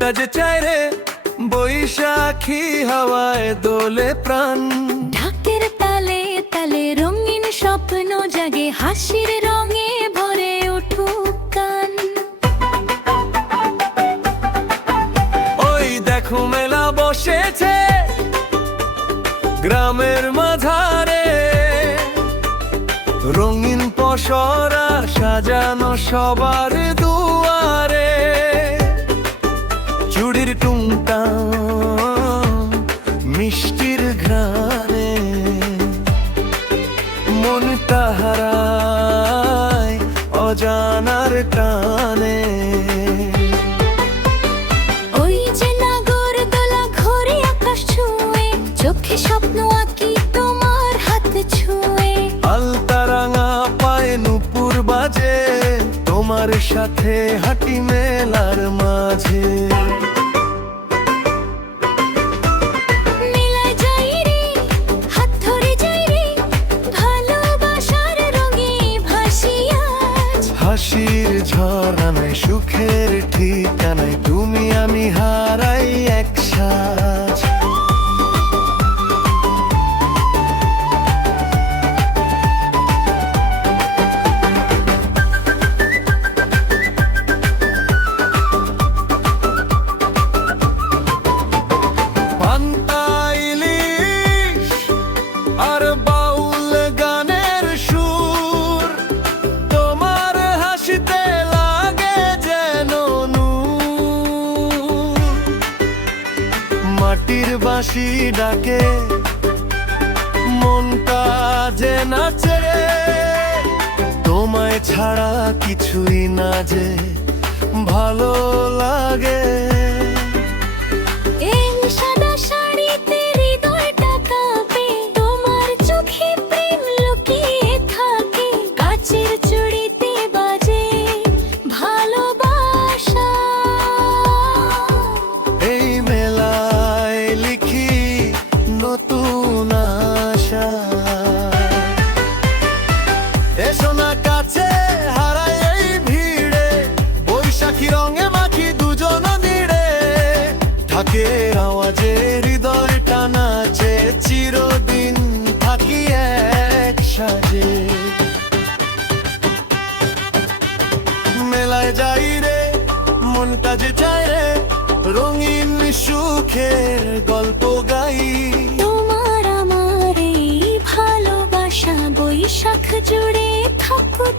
মনটা যে চায় রে বৈশাখী হাওয়ায় দোলে প্রাণ। ঢাকের তালে তালে রঙিন স্বপ্ন জাগে, হাসির রঙে ভরে উঠুক কান। ওই দেখো মেলা বসেছে গ্রামের মাঝারে, রঙিন পসরা সাজানো সবার দুয়ারে। চুড়ির টুংটাং মিষ্টির ঘ্রাণে মনটা হারায় অজানার টানে। ওই যে নাগর দোলা ঘরে আকাশ ছুঁয়ে, চোখে স্বপ্ন আঁকি তোমার হাত ছুঁয়ে। আলতা রাঙা পায়ে নুপুর বাজে, তোমার সাথে হাঁটি মেলার মাঝে। মেলায় যাই রে, হাত ধরে যাই রে, ভালোবাসার রঙে ভাসি আজ। হাসির ঝরানায় সুখের ঠিকানায় তুমি আমি হারাই এক সাজ। পান্তা ইলিশ আর বাউল গানের সুর, তোমার হাসিতে লাগে যেন নূর। মাটির বাঁশি ডাকে মনটা যে নাচে, তোমায় ছাড়া কিছুই না যে ভালো লাগে। এই সাদা শাড়িতে হৃদয়টা কাঁপে, তোমার চোখে প্রেম লুকিয়ে থাকে। কাচের চুড়িতে বাজে ভালোবাসা। এই মেলায় লিখি নতুন আশা। এসো না কাছে হারাই এই ভিড়ে, বৈশাখী রঙে মাখি দুজন নিড়ে। ঢাকের আওয়াজে হৃদয়টা নাচে, চিরদিন থাকি এক সাজে। মেলায় যাই রে মনটা যে চায় রে, রঙিন সুখের গল্প গাই। তোমার আমার এই ভালোবাসা বৈশাখ জুড়ে থাকুক।